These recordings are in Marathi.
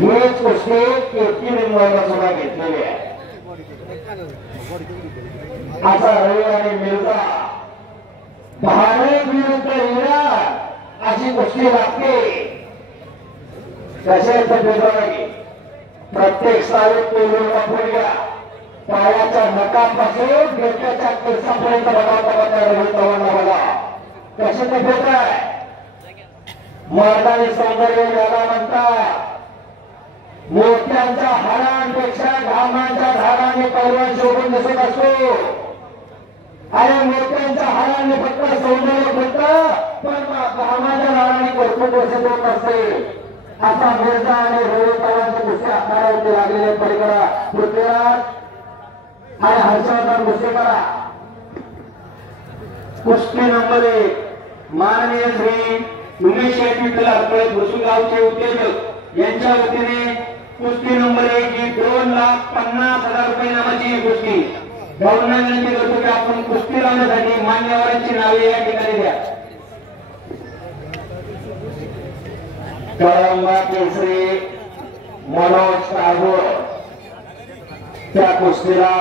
हेच कुस्ती कीर्ती निर्मळला सुद्धा घेतलेली आहे. असा रवी आणि मिर्झा भारत विरुद्ध इराण अशी कुस्ती लागते. कशाचं भेदभाव नाही. प्रत्येक साईड पेलूला फुटल्या पायाच्या नकापासून डोक्याच्या केसापर्यंत बघा रवी चव्हाणला बघा कशाचं भेद आहे. मर्दानी सौंदर्य याला म्हणतात. मोत्यांच्या हाडांपेक्षा घामांच्या झाडाने पैलवान शोभून दिसत असतो. अरे मोत्यांच्या हाडाने फक्त सौंदर्य फक्त पण घामाच्या झाडाने कर्तृत्व दिसत होत असते. असा मिर्झा आणि रवी चव्हाणची कुस्ती आखाड्यावरती लागलेले पलीकडा पृथ्वीराज आणि हर्षवर्धन कुस्ती करा. कुस्ती नंबर 1 माननीय श्री उमेश शेट्टी भुसुगावचे उद्योजक यांच्या वतीने कुस्ती नंबर 1 ही 2,50,000 रुपये नावाची कुस्ती. भावना विनंती करतो की आपण कुस्ती लावण्यासाठी मान्यवरांची नावे या ठिकाणी द्या. कळंबा केसरी मनोज कागोर त्या कुस्तीला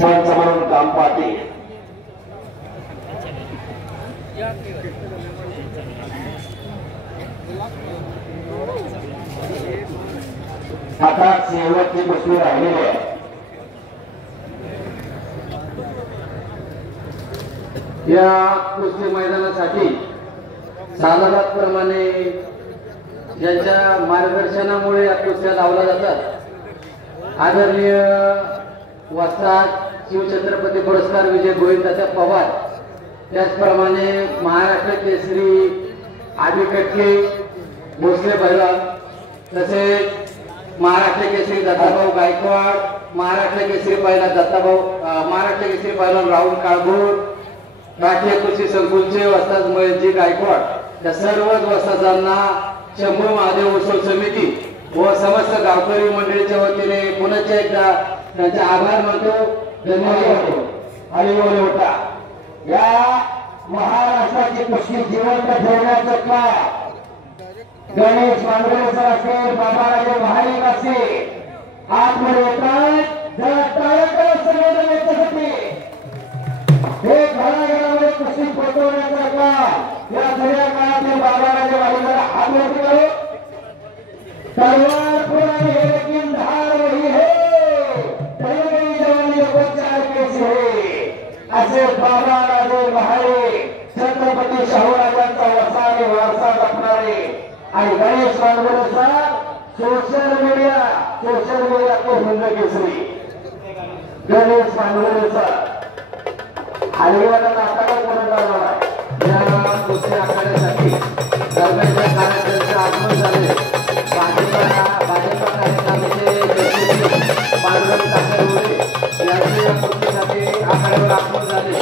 पंच म्हणून काम पाहते. आता शेवटची कुस्ती राहिलेली आहे. या कुस्ती मैदानासाठी साधारणप्रमाणे ज्यांच्या मार्गदर्शनामुळे या कुस्त्या लावल्या जातात. आदरणीय वस्ताद शिवछत्रपती पुरस्कार विजय गोविंदाचा पवार, त्याचप्रमाणे महाराष्ट्र केसरी आदी कटके भोसले पैलवान, तसेच महाराष्ट्र केसरी दत्ताभाऊ गायकवाड, महाराष्ट्र केसरी पैलवान दत्ताभाऊ, महाराष्ट्र केसरी पैलवान राहुल काळभोर, राष्ट्रीय कृषी संकुलचे वस्ताद महेशजी गायकवाड, या सर्वच वस्तादांना शंभू महादेव उत्सव समिती व समस्त गावकरी मंडळीच्या वतीने पुन्हा एकदा त्यांचे आभार मानतो. धन्यवाद. आणि होता या महाराष्ट्राची कुस्ती जिवंत ठेवण्याचं काम गणेश मांडवेकर असेल, बाबाराजे महाडिक असेल आतमध्ये येतात जरा टाळ्या संयोजन याच्यासाठी हे घराघरामध्ये कुस्ती पोहोचवण्याचं काम या सगळ्या काळातील बाबाराजे महाडिकला हात वरती करू. तलवार पुरानी है लेकिन धार वही है, गई जवानी उपचार कैसे है. असे बाबाराजे महाडिक छत्रपती शाहूराजांचा वसा आणि वारसा जपणारे आणि गणेश मांडवेकर सोशल मीडिया को हिंद केसरी गणेश मांडवेकर हलव्याला नाटकात बनवणार आहे. या कुस्ती आखाड्यासाठी दरम्यानच्या काळात त्यांचं आगमन झाले. भाजपा कार्यक्रमाचे पांडुरंग काकडे यांचे या कुस्तीसाठी आखाड्यावर आगमन झाले.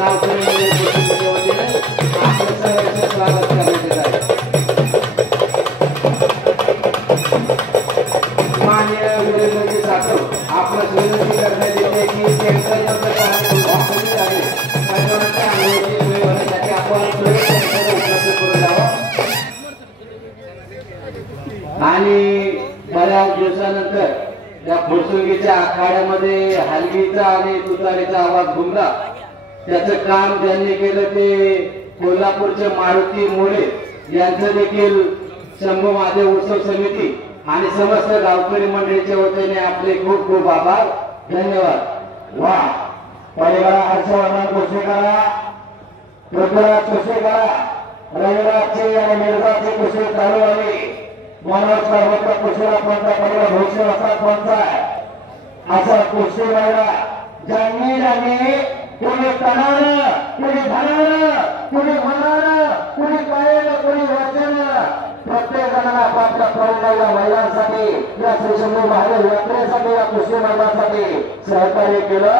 गावकरी आपलं सर्वांचे स्वागत करण्यात येत आहे. मान्य विजय साठव आपलं विनंती करण्यात येते की आणि बऱ्याच दिवसानंतर त्या फुरसुंगीच्या आखाड्यामध्ये हलगीचा आणि तुतारीचा आवाज घुमला. त्याचं काम ज्यांनी केलं ते कोल्हापूरचे मारुती मोरे यांचं देखील शंभू महादेव उत्सव समिती आणि समस्त गावकरी मंडळीच्या वतीने आपले खूप खूप आभार. धन्यवाद. वा परिवारा हर्षवर्धन कुस्ती करा, पृथ्वीराज कुस्ती करा, रविराजची आणि मिर्झाची कुस्ती चालू आहे. मनोज पर्वत कुस्तीला पंच परिवार भोसले असतात पंच आहे. असा कुस्ती महिला ज्यांनी कोणी तणानं, कोणी धनानं, कोणी मनानं, कोणी कायेनं, कोणी वचनं प्रत्येक जणांना आपापल्या प्रौढाला महिलांसाठी या श्री शंभू महादेव यात्रेसाठी या कुस्ती मैदानासाठी सहकार्य केलं.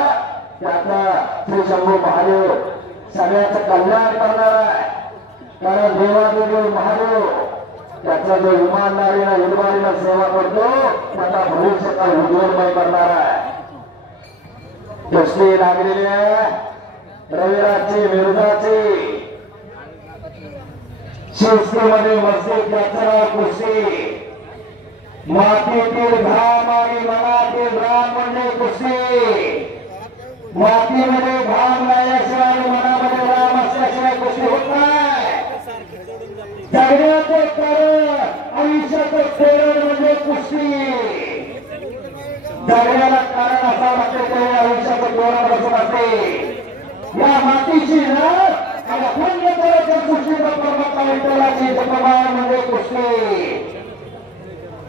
त्याचा श्री शंभू महादेव सगळ्याचं कल्याण करणार आहे. कारण देवादेव महादेव त्याचा जो इमानदारीनं निर्माणीला सेवा करतो त्याचा भविष्य काळ उज्ज्वलमय करणार आहे. कुस्ती लागलेली आहे रविराजची मिर्झाची शिस्तीमध्ये मस्ती कचरा कुस्ती मातीतील घाम आणि मनातील राम म्हणजे कुस्ती मातीमध्ये घाम लागल्याशिवाय मनामध्ये राम असल्याशिवाय कुस्ती होत नाही जगण्याचे कारण आयुष्याचे प्रेरण म्हणजे कुस्ती जगण्याला कारण असा वाटते ते आयुष्याचं प्रेरण बसून असते या मातीची ना कुस्तीचा परमात्मा विठ्ठलाची जपमान म्हणजे कुस्ती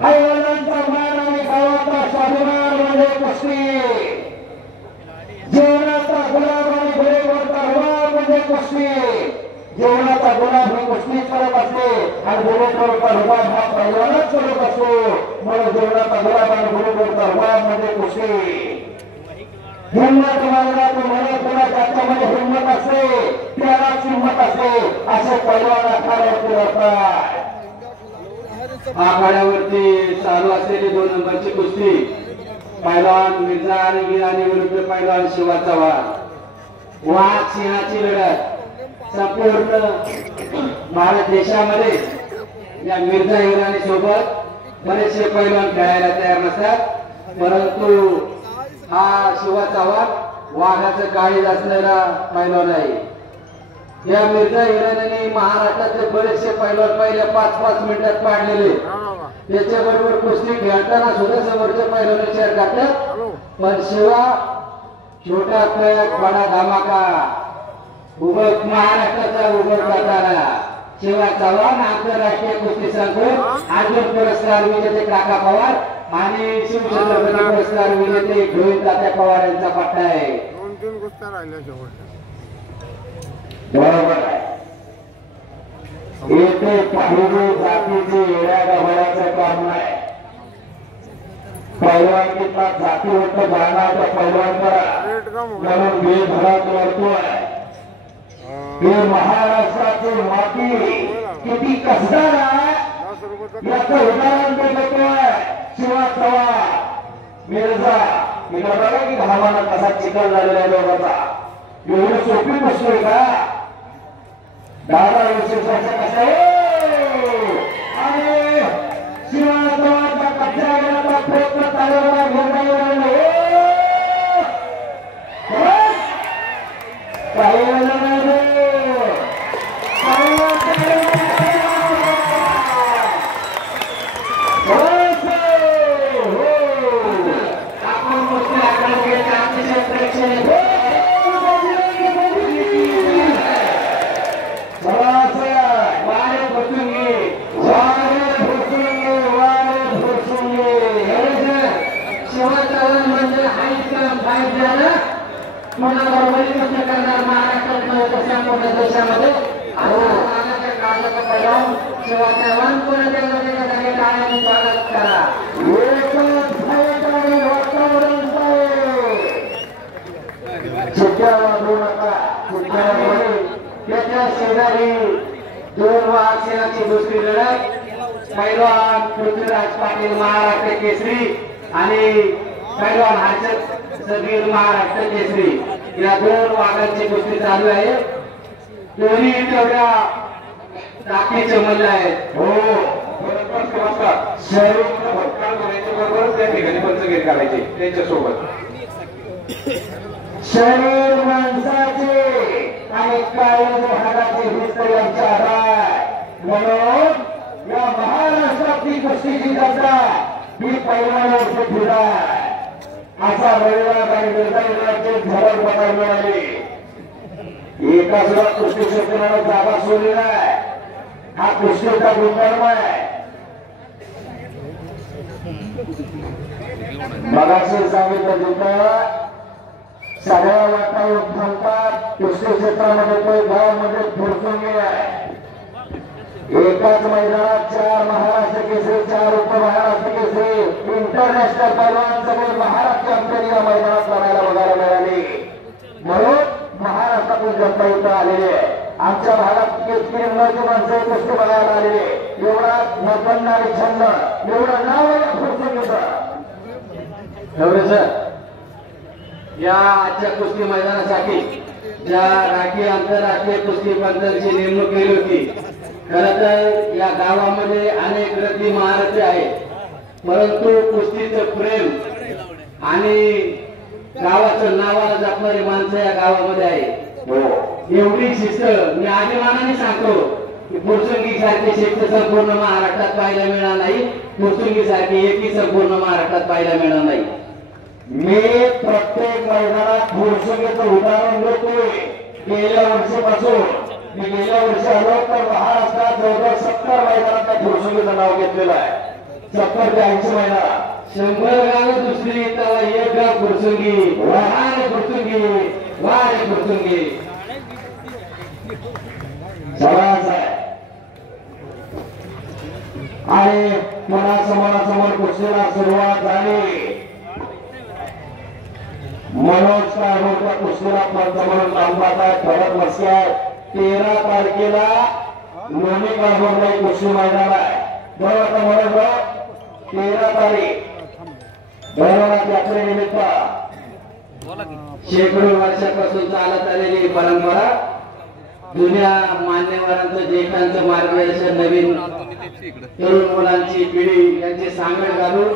आईवडिलांचा मान आणि गावाचा स्वाभिमान म्हणजे कुस्ती जीवनाचा गुलाब आणि गुरेवरचा रुबाब म्हणजे कुस्ती जीवनाचा गुलाब ही कुस्तीच करत असते आणि गुरेवरचा रुबाब हा पहिल्यांदाच करत असतो म्हणून जीवनाचा गुलाब आणि गुरेवरचा रुबाब म्हणजे कुस्ती हिंमत मानला तो मला तुला ज्याच्यामध्ये हिंमत असते त्यालाच हिंमत असते असे पैलवान आखाड्यावरती राहतात आखाड्यावरती चालू असलेली 2 नंबरची कुस्ती पैलवान मिर्झा आणि गिराणी विरुद्ध पैलवान शिवा चव्हाण वाघ सिंहाची लढत संपूर्ण भारत देशामध्ये या मिर्झा गिराणी सोबत बरेचसे पैलवान खेळायला तयार नसतात परंतु हा शिवा चव्हाण वाघाचं काळीज असलेला पैलवान आहे या मिर्झा हिराणीने महाराष्ट्रातले बरेचसे पैलवान पहिल्या 5-5 मिनिटात पाडलेले त्याच्याबरोबर कुस्ती खेळताना सुद्धा समोरचे पैलवान विचार करतात पण शिवा छोटा प्रयोग बडा धमाका उभं महाराष्ट्राचा उभं करताना शिवा चव्हाण आंतरराष्ट्रीय कुस्ती संकुल अर्जुन पुरस्कार विजेते काका पवार आणि शिवछत्रपती पुरस्कार विजेते गोविंद तात्या पवार यांचा पट्टा आहे 2-3 कुस्त्या राहिल्या शेवटच्या बरोबर आहे येथे पहिली जातीचे येड्या गव्हाचं काम नाही पैलवानकीचा जातीवंत जाणारा पैलवान करा म्हणून देशभरात वळतोय हे महाराष्ट्राची माती किती कसदार आहे याचं उदाहरण ते देतोय शिवा चव्हाण मिर्झा मी बघा की घामाना कसा चिखल झालेला आहे लोकांचा एवढी सोपी गोष्ट आहे का 10-20 वर्षाचा कसा आणि शिवा चव्हाणचा कचरा घेण्याचा प्रयत्न चालवला काही शेजारी 2 वाघसिंहाची दुसरी लढत पैलवान पृथ्वीराज पाटील महाराष्ट्र केसरी आणि पैलवान हर्षद सगीर महाराष्ट्र केसरी या 2 वाघांची कुस्ती चालू आहे दोन्ही तेवढ्या ताकदीचे मल्ल आहेत हो शहरीचं भटकळ करायच्या बरोबर त्या ठिकाणी पंचगीर करायचे त्यांच्यासोबत शरीर माणसाचे आणि कायम भागाचे हिस्से यांच्या म्हणून या महाराष्ट्रातली कुस्तीची जत्रा ही पैलवानाची फिरा असा रविवार आणि मिर्झाचे झलक बघायला मिळाली एका सुद्धा कुस्ती क्षेत्राला जागा सोडलेला आहे हा कुस्तीचा गुणधर्म आहे मगाशी सांगितलं तिथं सगळ्या वातावरण म्हणतात कुस्ती क्षेत्रामध्ये तो गावामध्ये फुरसून आहे एकाच मैदानात 4 महाराष्ट्र केसरी 4 उपमहाराष्ट्र केसरी इंटरनॅशनल पैलवान सगळे महाराष्ट्र चॅम्पियन या मैदानात लढायला बघायला मिळाली म्हणून महाराष्ट्रातून जनता इथं आलेली आहे आमच्या भागात केसरी माणसं कुस्ती बघायला आलेली एवढा नफंद आणि छंद एवढं नाव आहे फुरसून घेतं सर या आजच्या कुस्ती मैदानासाठी ज्या राखीव आंतरराष्ट्रीय कुस्ती पंचांची नेमणूक केली होती. खरं तर या गावामध्ये अनेक रत्ती महारथी आहेत, परंतु कुस्तीचं प्रेम आणि गावाचं नावाला जपणारी माणसं या गावामध्ये आहे. एवढी शिस्त मी अभिमानाने सांगतो की फुरसुंगी सारखी शिस्त संपूर्ण महाराष्ट्रात पाहायला मिळणार नाही. फुरसुंगी सारखी एकही संपूर्ण महाराष्ट्रात पाहायला मिळणार नाही. मी प्रत्येक मैदानात फुरसुंगीचं उदाहरण देतोय. गेल्या वर्षीपासून मी गेल्या वर्षी आलो तर महाराष्ट्रात जवळजवळ 70 मैदानात त्या फुरसुंगीचं नाव घेतलेलं आहे. 70 ते 80 मैदानात 100 गावं दुसरी तेव्हा एक गाव फुरसुंगी. वारे फुरसुंगी, वारे फुरसुंगी. सर्वांच आहे. आणि मनासमोर कुस्तीला सुरुवात झाली. मनोज काळभोरच्या कुस्तीला पंच म्हणून काम पाहतात. ठरत बसल्या 13 तारखेला लोणी काळभोरला कुस्ती मैदान आहे. बरोबर का मनोज? 13 तारीख भैरवनाथ यात्रेनिमित्त शेकडो वर्षापासून चालत आलेली परंपरा, जुन्या मान्यवरांचं ज्येष्ठांचं मार्गदर्शन, नवीन तरुण मुलांची पिढी यांची सांगड घालून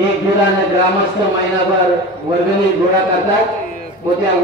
एक दिलाने ग्रामस्थ महिनाभर वर्गणी गोळा करतात व त्या